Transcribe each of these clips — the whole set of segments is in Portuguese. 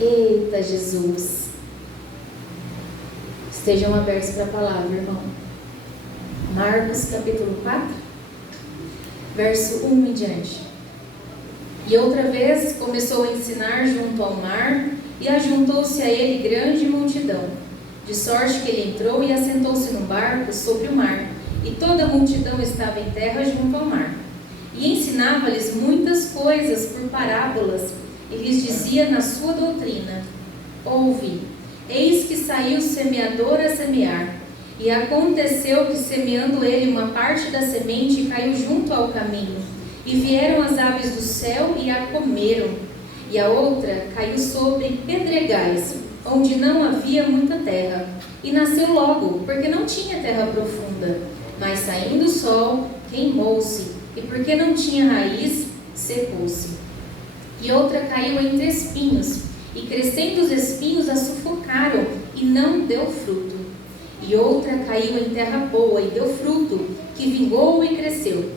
Eita Jesus! Estejam abertos para a palavra, irmão. Marcos capítulo 4, verso 1 em diante. E outra vez começou a ensinar junto ao mar, e ajuntou-se a ele grande multidão, de sorte que ele entrou e assentou-se num barco sobre o mar, e toda a multidão estava em terra junto ao mar. E ensinava-lhes muitas coisas por parábolas, e lhes dizia na sua doutrina: ouve, eis que saiu o semeador a semear. E aconteceu que, semeando ele, uma parte da semente caiu junto ao caminho, e vieram as aves do céu e a comeram. E a outra caiu sobre pedregais, onde não havia muita terra, e nasceu logo, porque não tinha terra profunda. Mas saindo o sol, queimou-se, e porque não tinha raiz, secou-se. E outra caiu entre espinhos, e crescendo os espinhos a sufocaram, e não deu fruto. E outra caiu em terra boa, e deu fruto, que vingou e cresceu.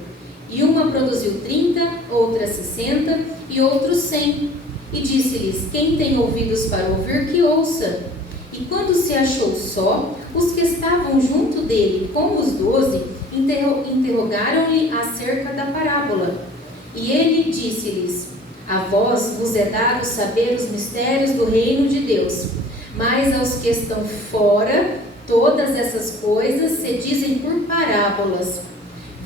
E uma produziu 30, outra 60, e outros 100. E disse-lhes: quem tem ouvidos para ouvir, que ouça. E quando se achou só, os que estavam junto dele com os 12, interrogaram-lhe acerca da parábola. E ele disse-lhes: a vós vos é dado saber os mistérios do reino de Deus, mas aos que estão fora, todas essas coisas se dizem por parábolas.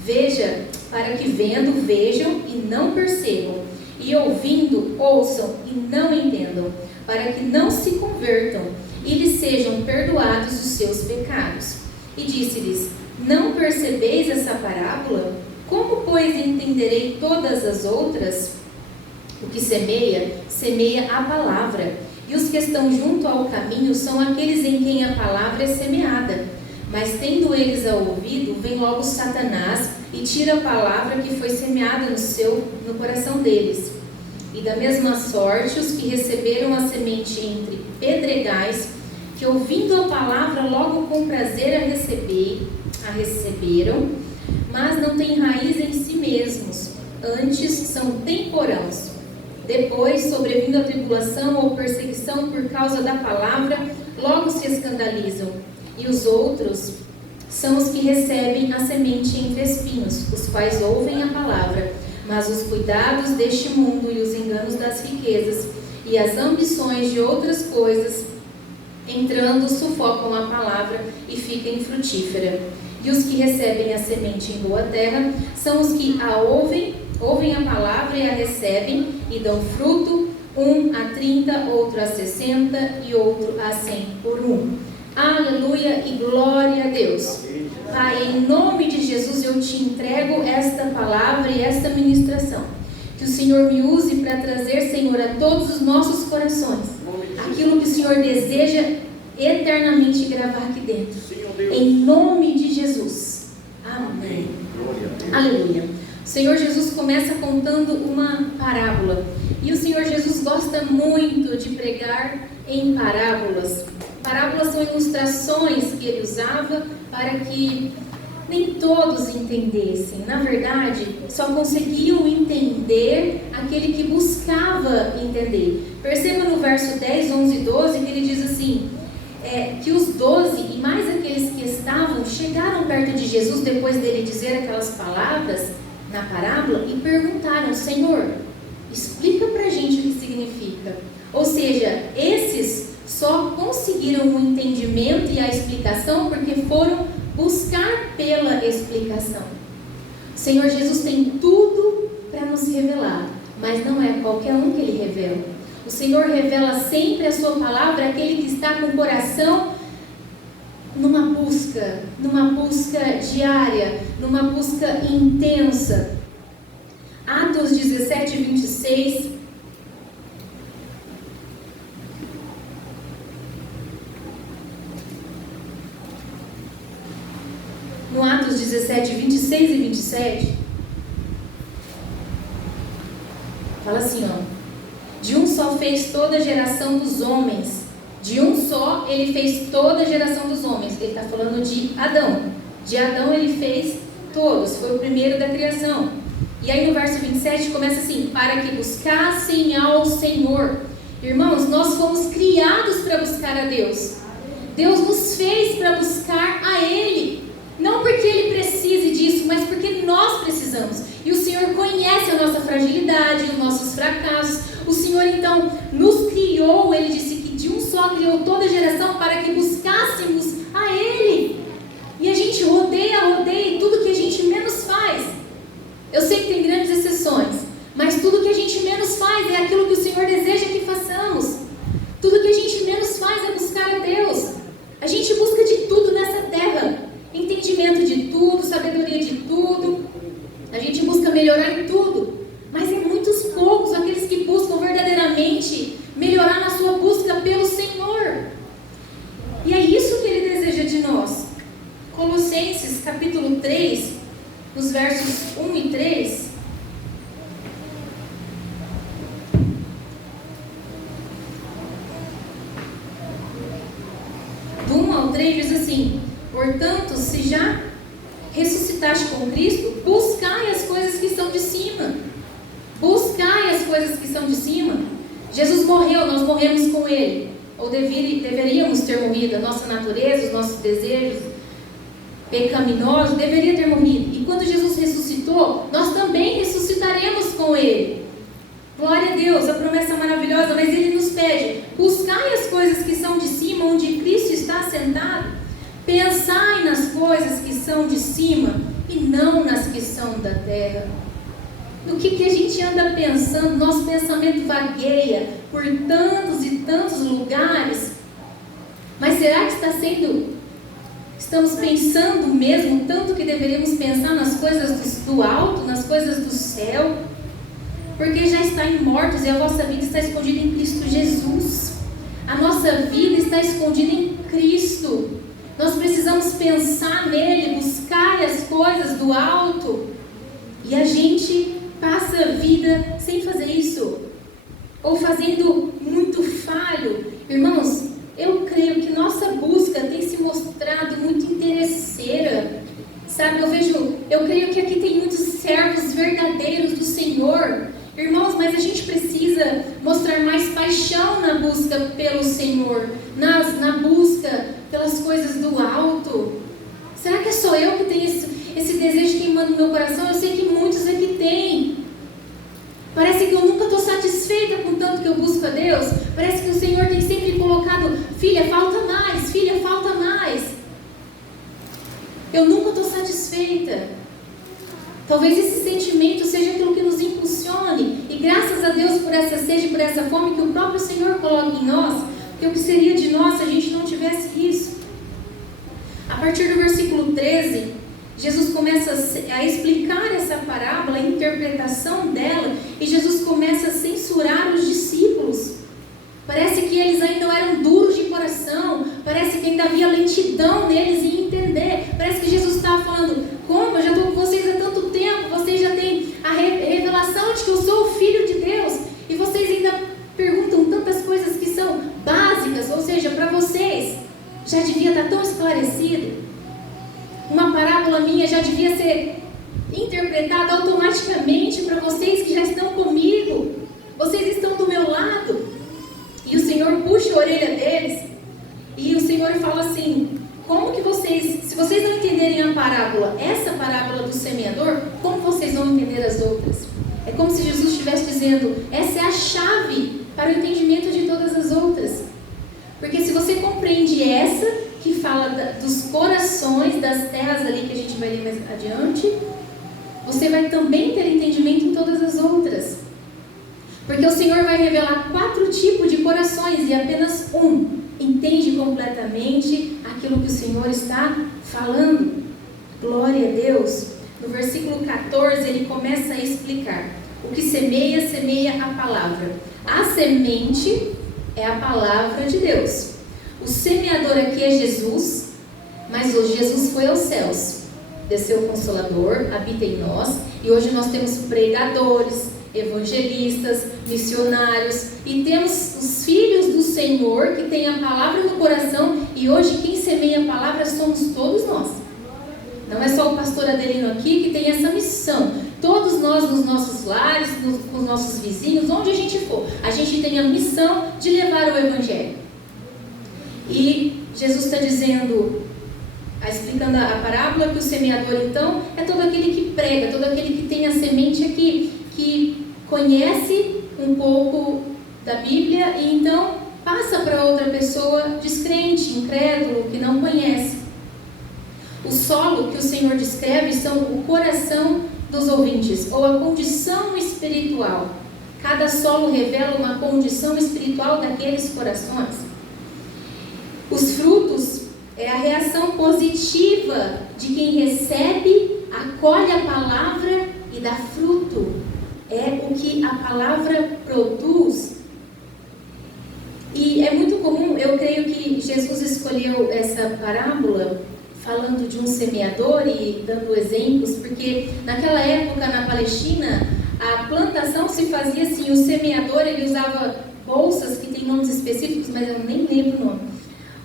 Veja, para que vendo, vejam e não percebam, e ouvindo, ouçam e não entendam, para que não se convertam e lhes sejam perdoados os seus pecados. E disse-lhes: não percebeis essa parábola? Como, pois, entenderei todas as outras? O que semeia, semeia a palavra, e os que estão junto ao caminho são aqueles em quem a palavra é semeada. Mas tendo eles a ouvido, vem logo Satanás e tira a palavra que foi semeada no coração deles. E da mesma sorte, os que receberam a semente entre pedregais, que ouvindo a palavra logo com prazer a receberam, mas não têm raiz em si mesmos, antes são temporãos. Depois, sobrevindo a tribulação ou perseguição por causa da palavra, logo se escandalizam. E os outros são os que recebem a semente entre espinhos, os quais ouvem a palavra, mas os cuidados deste mundo e os enganos das riquezas e as ambições de outras coisas, entrando, sufocam a palavra e fica infrutífera. E os que recebem a semente em boa terra são os que a ouvem a palavra e a recebem e dão fruto, um a 30, outro a 60 e outro a 100 por um. Aleluia e glória a Deus. Pai, em nome de Jesus eu te entrego esta palavra e esta ministração. Que o Senhor me use para trazer, Senhor, a todos os nossos corações aquilo que o Senhor deseja eternamente gravar aqui dentro. Em nome de Jesus. Amém. Aleluia. O Senhor Jesus começa contando uma parábola. E o Senhor Jesus gosta muito de pregar em parábolas. Parábolas são ilustrações que ele usava para que nem todos entendessem. Na verdade, só conseguiam entender aquele que buscava entender. Perceba no verso 10, 11 e 12 que ele diz assim, que os 12 e mais aqueles que estavam chegaram perto de Jesus depois dele dizer aquelas palavras na parábola e perguntaram: Senhor, explica pra gente o que significa. Ou seja, esses só conseguiram o entendimento e a explicação porque foram buscar pela explicação. O Senhor Jesus tem tudo para nos revelar, mas não é qualquer um que Ele revela. O Senhor revela sempre a sua palavra àquele que está com o coração numa busca diária, numa busca intensa. Atos 17, 26. No Atos 17, 26 e 27, fala assim, de um só fez toda a geração dos homens. De um só ele fez toda a geração dos homens. Ele está falando de Adão. De Adão ele fez todos. Foi o primeiro da criação. E aí no verso 27 começa assim: para que buscassem ao Senhor Irmãos, nós fomos criados para buscar a Deus. Deus nos fez para buscar a Ele. Não porque Ele precise disso, mas porque nós precisamos. E o Senhor conhece a nossa fragilidade, os nossos fracassos. O Senhor então nos criou, Ele disse que de um só criou toda a geração para que buscássemos a Ele. E a gente rodeia, e tudo que a gente menos faz. Eu sei que tem grandes exceções, mas tudo que a gente menos faz é aquilo que o Senhor deseja que façamos. Tudo que a gente menos faz é buscar a Deus. A gente busca de tudo nessa terra. Entendimento de tudo, sabedoria de tudo. A gente busca melhorar em tudo. Mas é muitos poucos aqueles que buscam verdadeiramente melhorar na sua busca pelo Senhor. E é isso que Ele deseja de nós. Colossenses capítulo 3, nos versos 1 e 3. Do 1 ao 3 diz assim: portanto, se já ressuscitaste com Cristo, buscai as coisas que são de cima. Buscai as coisas que são de cima. Jesus morreu, nós morremos com Ele. Ou deveríamos ter morrido. A nossa natureza, os nossos desejos pecaminosos deveria ter morrido. E quando Jesus ressuscitou, nós também ressuscitaremos com Ele. Glória a Deus, a promessa é maravilhosa. Mas Ele nos pede: buscai as coisas que são de cima, onde Cristo está sentado. Pensai nas coisas que são de cima e não nas que são da terra. No que a gente anda pensando, nosso pensamento vagueia por tantos e tantos lugares. Mas será que estamos pensando mesmo tanto que deveríamos pensar nas coisas do alto, nas coisas do céu? Porque já está em mortos e a vossa vida está escondida em Cristo Jesus. A nossa vida está escondida em Cristo. Nós precisamos pensar nele, buscar as coisas do alto. E a gente passa a vida sem fazer isso, ou fazendo muito falho. Irmãos, eu creio que nossa busca tem se mostrado muito interesseira. Sabe, eu creio que aqui tem muitos servos verdadeiros do Senhor. Irmãos, mas a gente precisa mostrar mais paixão na busca pelo Senhor, na busca pelas coisas do alto. Será que é só eu que tenho esse desejo queimando no meu coração? Eu sei que muitos aqui têm. Parece que eu nunca estou satisfeita com tanto que eu busco a Deus. Parece que o Senhor tem sempre colocado: filha, falta mais, filha, falta mais. Eu nunca estou satisfeita. Talvez esse sentimento seja aquilo que nos impulsione. E graças a Deus por essa sede, por essa fome que o próprio Senhor coloca em nós. Porque o que seria de nós se a gente não tivesse isso? A partir do versículo 13, Jesus começa a explicar essa parábola, a interpretação dela, e Jesus começa a censurar os discípulos. Parece que eles ainda eram duros de coração, parece que ainda havia lentidão neles em entender. Parece que Jesus estava falando: como? Eu já estou com vocês há tanto tempo, vocês já têm a revelação de que eu sou o Filho de Deus, e vocês ainda perguntam tantas coisas que são básicas, ou seja, para vocês já devia estar tão esclarecido. Uma parábola minha já devia ser interpretada automaticamente para vocês que já estão comigo. Vocês estão do meu lado. E o Senhor puxa a orelha deles. E o Senhor fala assim: como que se vocês não entenderem a parábola, essa parábola do semeador, como vocês vão entender as outras? É como se Jesus estivesse dizendo: essa é a chave para o entendimento de todas as outras. Porque se você compreende essa, que fala dos corações, das terras ali, que a gente vai ler mais adiante, você vai também ter entendimento em todas as outras. Porque o Senhor vai revelar 4 tipos de corações e apenas um entende completamente aquilo que o Senhor está falando. Glória a Deus. No versículo 14 ele começa a explicar: o que semeia, semeia a palavra. A semente é a palavra de Deus. O semeador aqui é Jesus, mas hoje Jesus foi aos céus, desceu o Consolador, habita em nós, e hoje nós temos pregadores, evangelistas, missionários, e temos os filhos do Senhor que têm a palavra no coração, e hoje quem semeia a palavra somos todos nós. Não é só o pastor Adelino aqui que tem essa missão todos nós nos nossos lares, com os nossos vizinhos, onde a gente for, a gente tem a missão de levar o Evangelho. E Jesus está dizendo, explicando a parábola, que o semeador então é todo aquele que prega, todo aquele que tem a semente aqui, que conhece um pouco da Bíblia e então passa para outra pessoa descrente, incrédulo, que não conhece. O solo que o Senhor descreve são o coração dos ouvintes, ou a condição espiritual. Cada solo revela uma condição espiritual daqueles corações. Os frutos é a reação positiva de quem recebe, acolhe a palavra e dá fruto. É o que a palavra produz. E é muito comum, eu creio que Jesus escolheu essa parábola falando de um semeador e dando exemplos, porque naquela época na Palestina, a plantação se fazia assim, o semeador ele usava bolsas que tem nomes específicos, mas eu nem lembro o nome.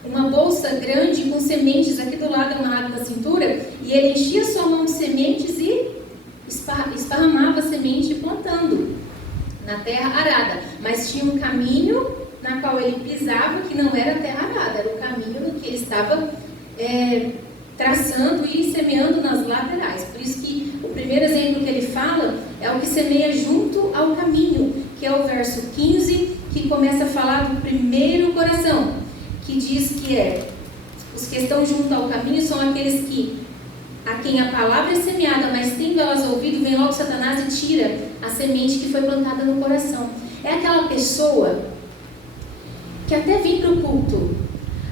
Uma bolsa grande com sementes aqui do lado amarrado da cintura, e ele enchia sua mão de sementes e esparramava a semente plantando na terra arada. Mas tinha um caminho na qual ele pisava que não era terra arada, era o caminho que ele estava traçando e semeando nas laterais. Por isso que o primeiro exemplo que ele fala é o que semeia junto ao caminho, que é o verso 15, que começa a falar do primeiro coração, que diz que os que estão junto ao caminho são aqueles a quem a palavra é semeada, mas tendo elas ouvido, vem logo Satanás e tira a semente que foi plantada no coração. É aquela pessoa que até vem para o culto,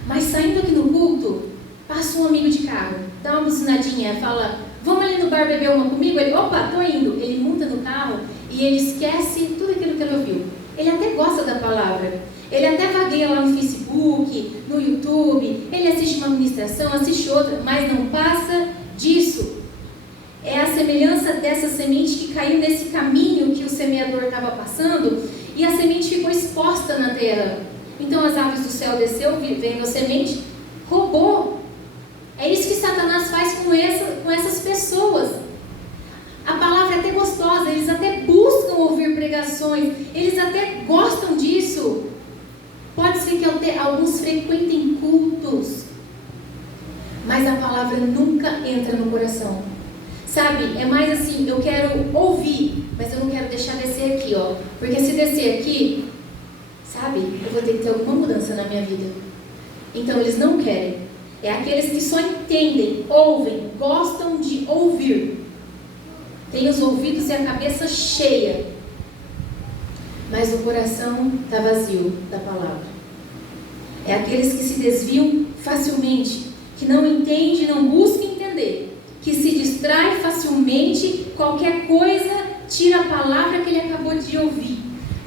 mas saindo aqui no culto, passa um amigo de carro, dá uma buzinadinha, fala, vamos ali no bar beber uma comigo? Ele, opa, tô indo. Ele monta no carro e ele esquece tudo aquilo que ele ouviu. Ele até gosta da palavra, ele até vagueia lá no Facebook, no YouTube, ele assiste uma ministração, assiste outra, mas não passa disso. É a semelhança dessa semente que caiu nesse caminho que o semeador estava passando e a semente ficou exposta na terra. Então as aves do céu desceu, vendo a semente, roubou. É isso que Satanás faz com essas pessoas. A palavra é até gostosa, eles até buscam ouvir pregações, eles até gostam disso. Pode ser que alguns frequentem cultos, mas a palavra nunca entra no coração. Sabe, é mais assim, eu quero ouvir, mas eu não quero deixar descer aqui, ó. Porque se descer aqui, sabe, eu vou ter que ter alguma mudança na minha vida. Então eles não querem. É aqueles que só entendem, ouvem, gostam de ouvir. Tem os ouvidos e a cabeça cheia, mas o coração está vazio da palavra. É aqueles que se desviam facilmente, que não entendem, não buscam entender, que se distrai facilmente, qualquer coisa tira a palavra que ele acabou de ouvir.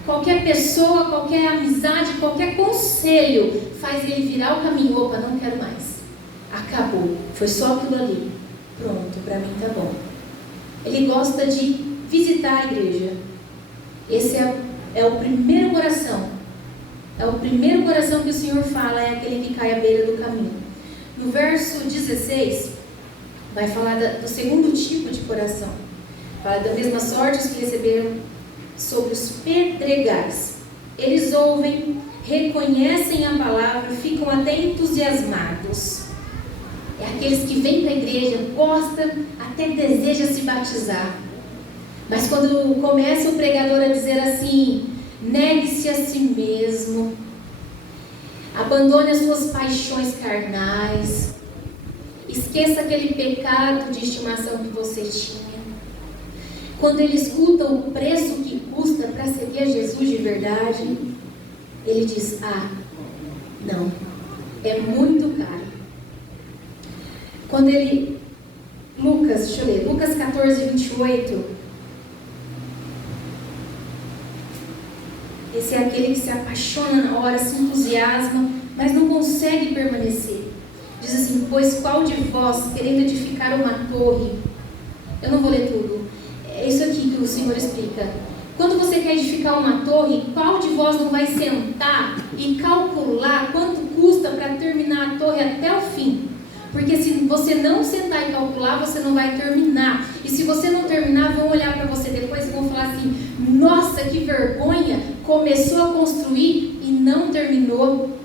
Qualquer pessoa, qualquer amizade, qualquer conselho faz ele virar o caminho. Opa, não quero mais. Acabou, foi só aquilo ali. Pronto, para mim tá bom. Ele gosta de visitar a igreja. Esse é o primeiro coração. É o primeiro coração que o Senhor fala, é aquele que cai à beira do caminho. No verso 16, vai falar do segundo tipo de coração. Fala da mesma sorte os que receberam sobre os pedregais. Eles ouvem, reconhecem a palavra, ficam até entusiasmados. É aqueles que vêm para a igreja, gostam, até deseja se batizar. Mas quando começa o pregador a dizer assim, negue-se a si mesmo, abandone as suas paixões carnais, esqueça aquele pecado de estimação que você tinha. Quando ele escuta o preço que custa para seguir a Jesus de verdade, ele diz, não, é muito caro. Quando Lucas 14, 28, esse é aquele que se apaixona na hora, se entusiasma, mas não consegue permanecer. Diz assim, pois qual de vós, querendo edificar uma torre, eu não vou ler tudo, é isso aqui que o Senhor explica. Quando você quer edificar uma torre, qual de vós não vai sentar e calcular quanto custa para terminar a torre até o fim? Porque se você não sentar e calcular, você não vai terminar. E se você não terminar, vão olhar para você depois e vão falar assim: nossa, que vergonha, começou a construir e não terminou.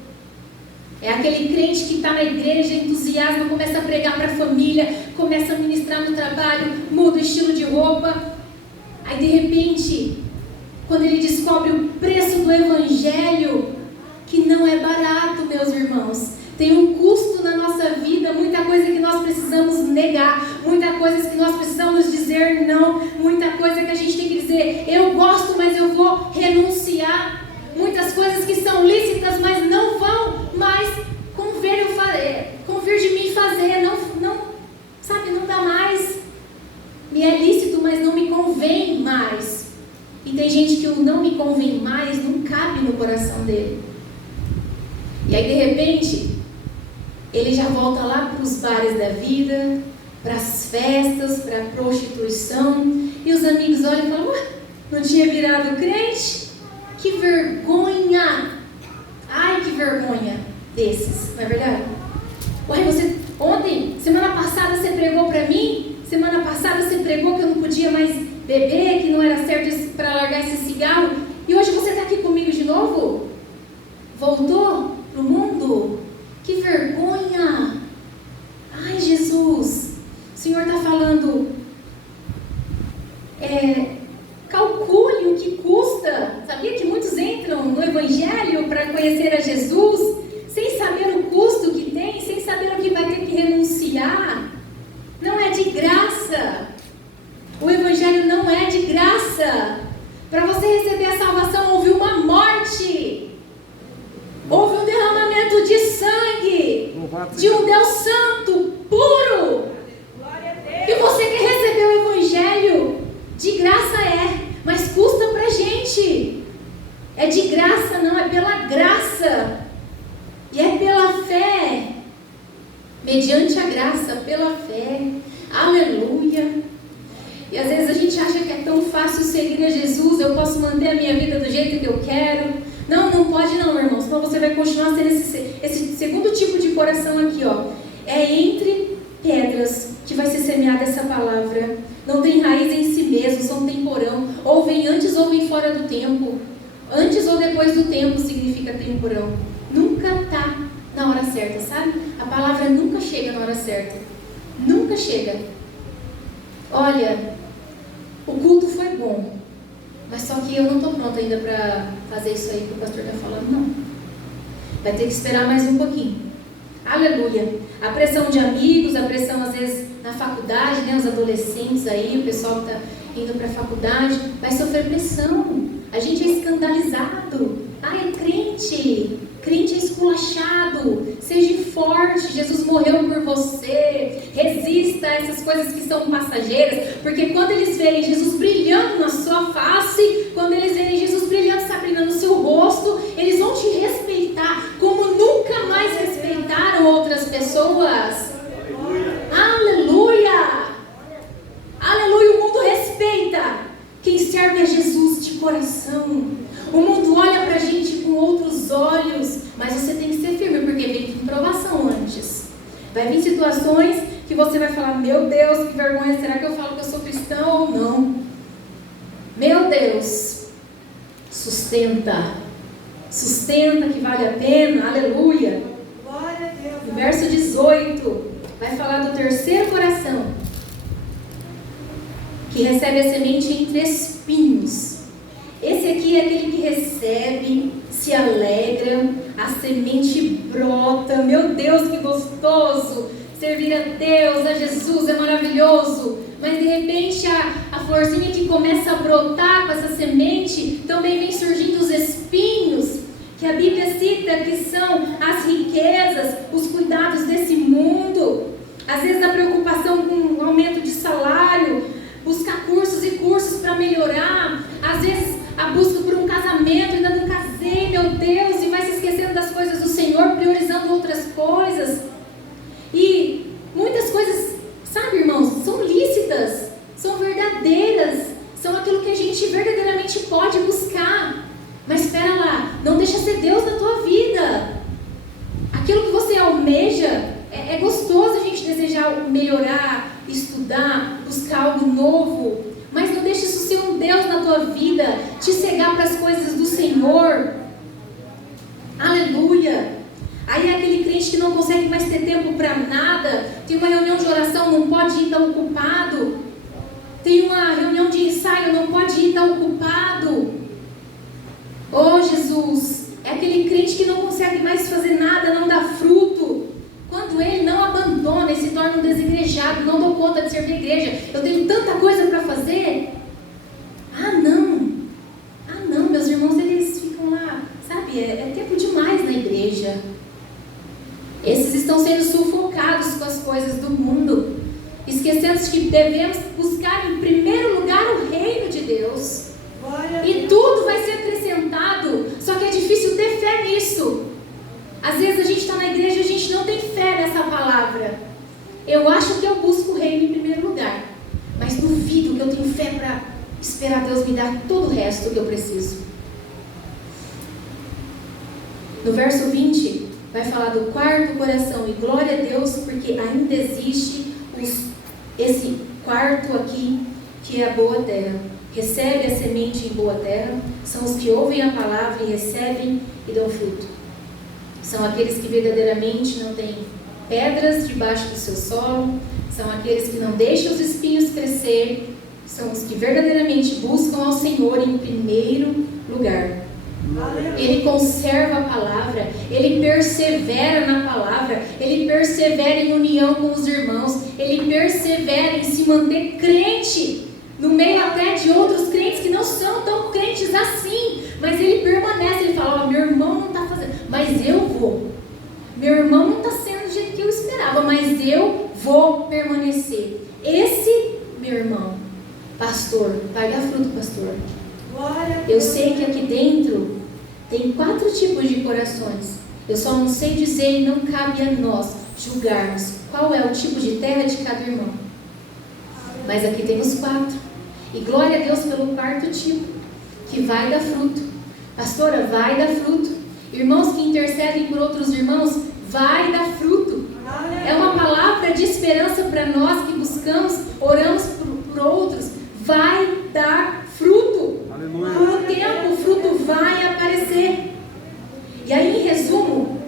É aquele crente que está na igreja, entusiasma, começa a pregar para a família, começa a ministrar no trabalho, muda o estilo de roupa. Aí de repente, quando ele descobre o preço do evangelho, que não é barato, meus irmãos, tem um custo na nossa vida, muita coisa que nós precisamos negar, muita coisa que nós precisamos dizer não, muita coisa que a gente tem que dizer, eu gosto, mas eu vou renunciar. Muitas coisas que são lícitas, mas não vão mais convir de mim fazer, não dá mais. Me é lícito, mas não me convém mais. E tem gente que o não me convém mais não cabe no coração dele. E aí de repente, ele já volta lá para os bares da vida, para as festas, para a prostituição. E os amigos olham e falam: ué, não tinha virado crente? Que vergonha! Ai, que vergonha desses, não é verdade? Ué, semana passada você pregou para mim? Semana passada você pregou que eu não podia mais beber, que não era certo para largar esse cigarro. E hoje você está aqui comigo de novo? Voltou para o mundo? Que vergonha! Ai, Jesus! O Senhor está falando... calcule o que custa. Sabia que muitos entram no Evangelho para conhecer a Jesus sem saber o custo que tem, sem saber o que vai ter que renunciar? Não é de graça. O Evangelho não é de graça. Para você receber a salvação, houve uma morte. Houve um derramamento de sangue de um Deus santo, puro. E você quer receber o Evangelho? De graça mas custa pra gente. É de graça, não, é pela graça. E é pela fé. Mediante a graça, pela fé. Aleluia. E às vezes a gente acha que é tão fácil seguir a Jesus, eu posso manter a minha vida do jeito que eu quero. Não pode não, meu irmão, senão você vai continuar sendo esse segundo tipo de coração aqui, ó. É entre pedras que vai ser semeada essa palavra. Não tem raiz em si mesmo, são temporão. Ou vem antes ou vem fora do tempo. Antes ou depois do tempo significa temporão. Nunca está na hora certa, sabe? A palavra nunca chega na hora certa. Nunca chega. Olha, o culto foi bom, mas só que eu não estou pronta ainda para fazer isso aí que o pastor está falando, não. Vai ter que esperar mais um pouquinho. Aleluia. A pressão de amigos, a pressão às vezes na faculdade, né? Os adolescentes aí, o pessoal que está indo para a faculdade, vai sofrer pressão. A gente é escandalizado. É crente. Crente é esculachado. Seja forte. Jesus morreu por você. Resista a essas coisas que são passageiras. Porque quando eles verem Jesus brilhando na sua face, quando eles verem Jesus brilhando, Sabrina, no seu rosto, eles vão te respeitar como nunca mais respeitaram outras pessoas. Aleluia! Aleluia! O mundo respeita quem serve a Jesus de coração. O mundo olha pra gente com outros olhos, mas você tem que ser firme, porque vem provação antes. Vai vir situações que você vai falar: meu Deus, que vergonha, será que eu falo que eu sou cristão ou não? Meu Deus, sustenta que vale a pena. Aleluia. Glória a Deus. No verso 18 vai falar do terceiro coração, que recebe a semente entre espinhos. Esse aqui é aquele que recebe, se alegra, a semente brota. Meu Deus, que gostoso! Servir a Deus, a Jesus, é maravilhoso. Mas de repente a florzinha que começa a brotar com essa semente, também vem surgindo os espinhos, que a Bíblia cita que são as riquezas, os cuidados desse mundo. Às vezes a preocupação com o aumento de salário, buscar cursos e cursos para melhorar. Às vezes a busca por um casamento, ainda não casei, meu Deus, e vai se esquecendo das coisas do Senhor, priorizando outras coisas. E muitas coisas, sabe, irmãos, são lícitas, são verdadeiras, são aquilo que a gente verdadeiramente pode buscar. Mas espera lá, não deixa ser Deus na tua vida. Aquilo que você almeja, é gostoso a gente desejar melhorar, estudar, buscar algo novo. Mas não deixe isso ser um Deus na tua vida, te cegar para as coisas do Senhor. Aleluia! Aí é aquele crente que não consegue mais ter tempo para nada. Tem uma reunião de oração, não pode ir, está ocupado. Tem uma reunião de ensaio, não pode ir, está ocupado. Oh, Jesus! É aquele crente que não consegue mais fazer nada, não dá fruto. Quando ele não abandona e se torna um desigrejado, não dou conta de servir a igreja, eu tenho tanta coisa para fazer. Ah não, meus irmãos, eles ficam lá, sabe, é tempo demais na igreja. Esses estão sendo sufocados com as coisas do mundo, esquecendo que devemos buscar em primeiro lugar o reino de Deus. E tudo vai ser acrescentado, só que é difícil ter fé nisso. Às vezes a gente está na igreja e a gente não tem fé nessa palavra. Eu acho que eu busco o reino em primeiro lugar, mas duvido que eu tenho fé para esperar Deus me dar todo o resto que eu preciso. No verso 20, vai falar do quarto coração. E glória a Deus, porque ainda existe esse quarto aqui, que é a boa terra. Recebe a semente em boa terra, são os que ouvem a palavra e recebem e dão fruto. São aqueles que verdadeiramente não têm pedras debaixo do seu solo, são aqueles que não deixam os espinhos crescer, são os que verdadeiramente buscam ao Senhor em primeiro lugar. Ele conserva a palavra, ele persevera na palavra, ele persevera em união com os irmãos, ele persevera em se manter crente, no meio até de outros crentes que não são tão crentes assim, mas ele permanece, ele fala, meu irmão não está fazendo, mas eu vou, meu irmão não está sendo do jeito que eu esperava, mas eu vou permanecer. Esse, meu irmão, pastor, vai dar fruto, pastor. Eu sei que aqui dentro tem 4 tipos de corações, eu só não sei dizer e não cabe a nós julgarmos qual é o tipo de terra de cada irmão, mas aqui temos 4. E glória a Deus pelo 4º tipo, que vai dar fruto. Pastora, vai dar fruto. Irmãos que intercedem por outros irmãos, vai dar fruto. É uma palavra de esperança para nós que buscamos, oramos por outros. Vai dar fruto. Aleluia. Com o tempo o fruto vai aparecer. E aí, em resumo,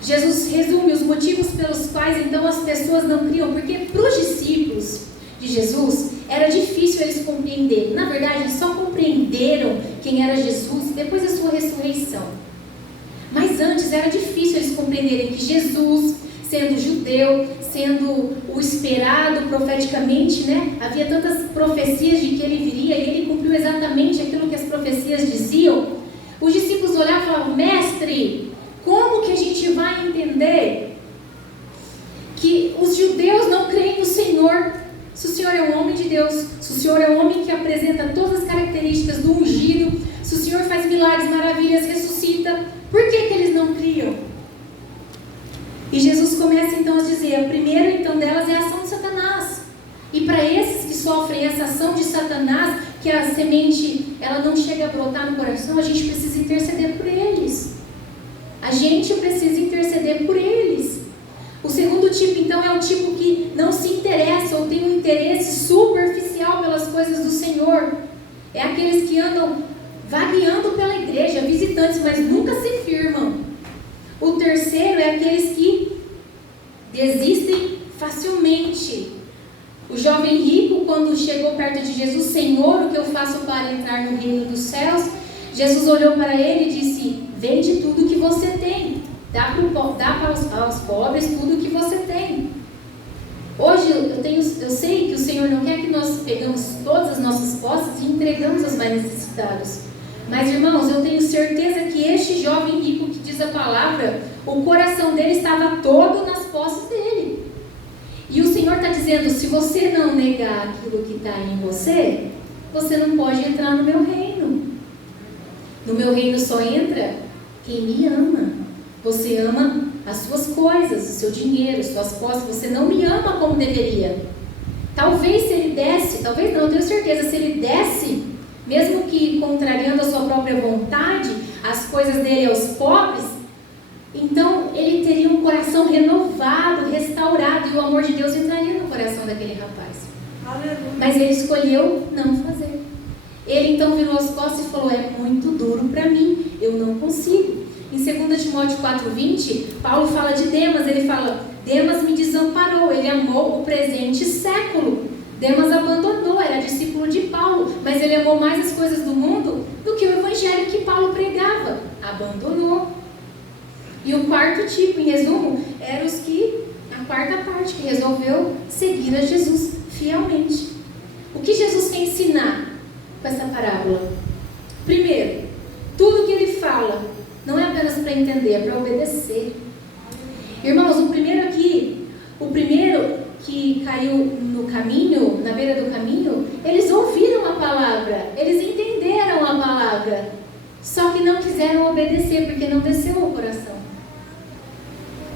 Jesus resume os motivos pelos quais então as pessoas não criam, porque para os discípulos de Jesus era difícil eles compreenderem. Na verdade, eles só compreenderam quem era Jesus depois da sua ressurreição. Mas antes era difícil eles compreenderem que Jesus, sendo judeu, sendo o esperado profeticamente, né? Havia tantas profecias de que ele viria e ele cumpriu exatamente aquilo que as profecias diziam. Os discípulos olhavam e falavam, mestre, como que a gente vai entender que os judeus não creem no Senhor? Se o Senhor é um homem de Deus, se o Senhor é um homem que apresenta todas as características do ungido, se o Senhor faz milagres, maravilhas, ressuscita, por que eles não criam? E Jesus começa então a dizer, a primeira então delas é a ação de Satanás. E para esses que sofrem essa ação de Satanás, que a semente ela não chega a brotar no coração, a gente precisa interceder por eles. A gente precisa interceder por eles. O segundo tipo, então, é o tipo que não se interessa ou tem um interesse superficial pelas coisas do Senhor. É aqueles que andam vagueando pela igreja, visitantes, mas nunca se firmam. O terceiro é aqueles que desistem facilmente. O jovem rico, quando chegou perto de Jesus, Senhor, o que eu faço para entrar no reino dos céus? Jesus olhou para ele e disse, vende tudo que você tem. Dá para os pobres tudo o que você tem. Hoje eu sei que o Senhor não quer que nós pegamos todas as nossas posses e entregamos aos mais necessitados. Mas, irmãos, eu tenho certeza que este jovem rico que diz a palavra, o coração dele estava todo nas posses dele. E o Senhor está dizendo, se você não negar aquilo que está em você, você não pode entrar no meu reino. No meu reino só entra quem me ama. Você ama as suas coisas, o seu dinheiro, suas posses. Você não me ama como deveria. Talvez se ele desse, talvez não, eu tenho certeza, se ele desse, mesmo que contrariando a sua própria vontade, as coisas dele aos pobres, então ele teria um coração renovado, restaurado, e o amor de Deus entraria no coração coração daquele rapaz. Aleluia. Mas ele escolheu não fazer. Ele então virou as costas e falou: é muito duro para mim, eu não consigo. Em 2 Timóteo 4,20, Paulo fala de Demas. Ele fala: Demas me desamparou, ele amou o presente século. Demas abandonou, era discípulo de Paulo, mas ele amou mais as coisas do mundo do que o evangelho que Paulo pregava. Abandonou. E o quarto tipo, em resumo, era a quarta parte que resolveu seguir a Jesus fielmente. O que Jesus quer ensinar com essa parábola? Primeiro, tudo que ele fala não é apenas para entender, é para obedecer. Irmãos, o primeiro que caiu no caminho, na beira do caminho, eles ouviram a palavra, eles entenderam a palavra, só que não quiseram obedecer, porque não desceu ao coração.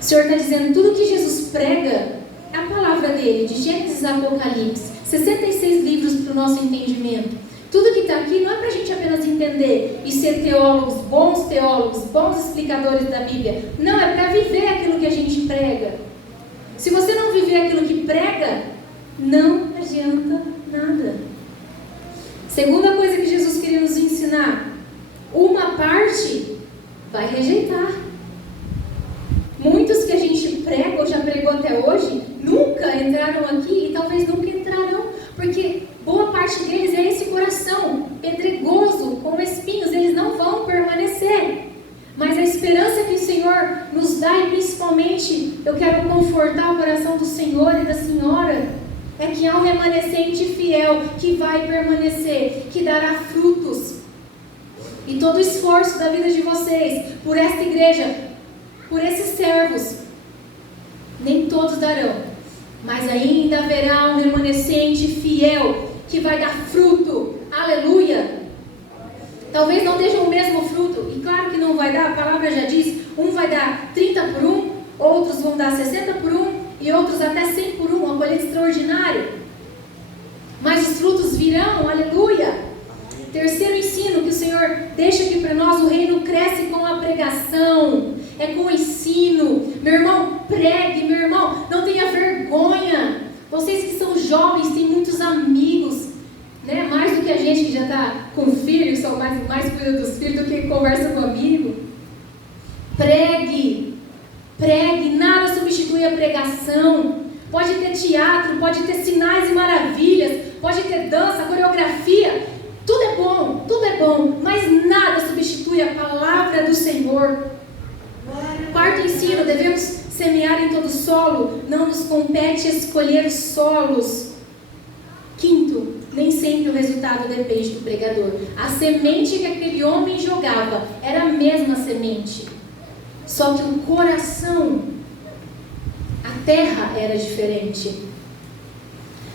O Senhor está dizendo, tudo que Jesus prega é a palavra dele, de Gênesis a Apocalipse, 66 livros para o nosso entendimento. Tudo que está aqui não é para a gente apenas entender e ser bons teólogos, bons explicadores da Bíblia. Não, é para viver aquilo que a gente prega. Se você não viver aquilo que prega, não adianta nada. Segunda coisa que Jesus queria nos ensinar: uma parte vai rejeitar. Muitos que a gente prega ou já pregou até hoje nunca entraram aqui e talvez nunca entrarão, porque boa parte deles é esse coração pedregoso, com espinhos, eles não vão permanecer. Mas a esperança que o Senhor nos dá, e principalmente eu quero confortar o coração do Senhor e da Senhora, é que há um remanescente fiel que vai permanecer, que dará frutos. E todo o esforço da vida de vocês, por esta igreja, por esses servos, nem todos darão, mas ainda haverá um remanescente fiel que vai dar fruto. Aleluia! Talvez não deixem o mesmo fruto, e claro que não vai dar, a palavra já diz, um vai dar 30 por 1, outros vão dar 60 por 1, e outros até 100 por 1, uma colheita extraordinária. Mas os frutos virão, aleluia! Terceiro ensino que o Senhor deixa aqui para nós: o reino cresce com a pregação, é com o ensino. Meu irmão, pregue, meu irmão, não tenha vergonha. Vocês que são jovens, têm muitos amigos, né? Mais do que a gente que já está com filhos, só mais cuida dos filhos do que conversa com amigo. Pregue, nada substitui a pregação. Pode ter teatro, pode ter sinais e maravilhas, pode ter dança, coreografia, tudo é bom, mas nada substitui a palavra do Senhor. Quarto ensino: devemos semear em todo solo, não nos compete escolher os solos. Quinto, nem sempre o resultado depende do pregador. A semente que aquele homem jogava era a mesma semente, só que o coração, a terra era diferente.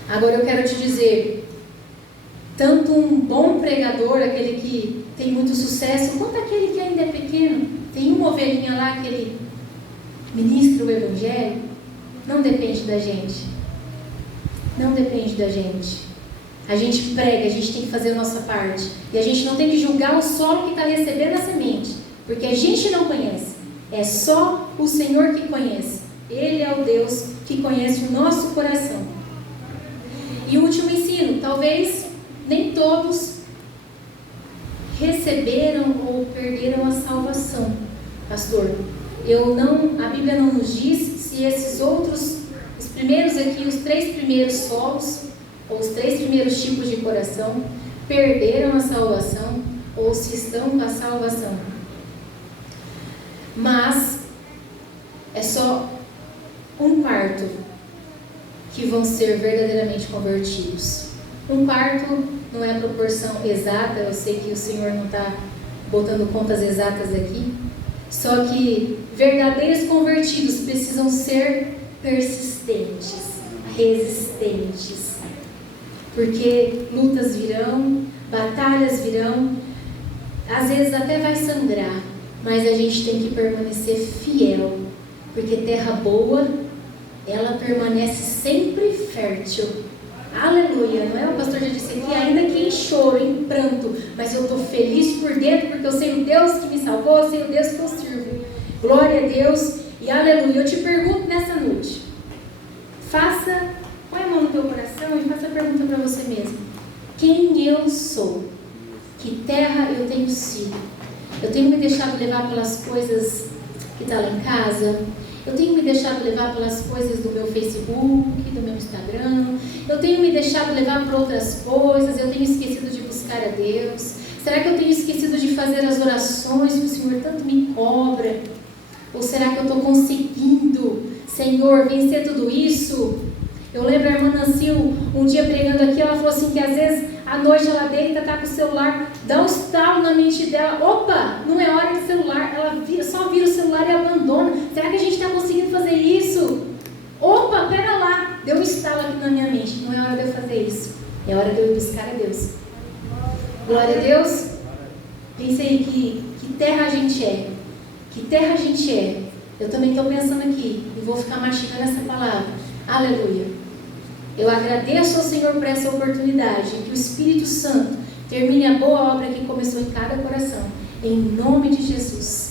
Agora eu quero te dizer, tanto um bom pregador, aquele que tem muito sucesso, quanto aquele que ainda é pequeno, tem uma ovelhinha lá que ele ministra o evangelho, não depende da gente. Não depende da gente. A gente prega, a gente tem que fazer a nossa parte. E a gente não tem que julgar o solo que está recebendo a semente, porque a gente não conhece. É só o Senhor que conhece. Ele é o Deus que conhece o nosso coração. E o último ensino: talvez nem todos receberam ou perderam a salvação. Pastor, a Bíblia não nos diz se esses outros, os primeiros aqui, os 3 primeiros solos, ou os 3 primeiros tipos de coração, perderam a salvação, ou se estão com a salvação. Mas é só 1/4 que vão ser verdadeiramente convertidos. 1/4 não é a proporção exata, eu sei que o Senhor não está botando contas exatas aqui, só que verdadeiros convertidos precisam ser persistentes, resistentes, porque lutas virão, batalhas virão, às vezes até vai sangrar, mas a gente tem que permanecer fiel, porque terra boa, ela permanece sempre fértil. Aleluia, não é? O pastor já disse aqui, ainda que em choro, em pranto, mas eu estou feliz por dentro, porque eu sei o Deus que me salvou, eu sei o Deus que eu sirvo. Glória a Deus e aleluia. Eu te pergunto nessa noite, qual é a coração e faça a pergunta para você mesmo: quem eu sou? Que terra eu tenho sido? Eu tenho me deixado levar pelas coisas que estão lá em casa? Eu tenho me deixado levar pelas coisas do meu Facebook, do meu Instagram? Eu tenho me deixado levar por outras coisas? Eu tenho esquecido de buscar a Deus? Será que eu tenho esquecido de fazer as orações que o Senhor tanto me cobra? Ou será que eu estou conseguindo, Senhor, vencer tudo isso? Eu lembro a irmã Nancy, um dia pregando aqui, ela falou assim, que às vezes à noite ela deita, está com o celular, dá um estalo na mente dela, opa, não é hora de celular, ela só vira o celular e abandona. Será que a gente está conseguindo fazer isso? Opa, pera lá, deu um estalo aqui na minha mente, não é hora de eu fazer isso, é hora de eu ir buscar a Deus. Glória a Deus. Pense aí que terra a gente é. Que terra a gente é. Eu também estou pensando aqui e vou ficar mastigando essa palavra. Aleluia. Eu agradeço ao Senhor por essa oportunidade, que o Espírito Santo termine a boa obra que começou em cada coração. Em nome de Jesus.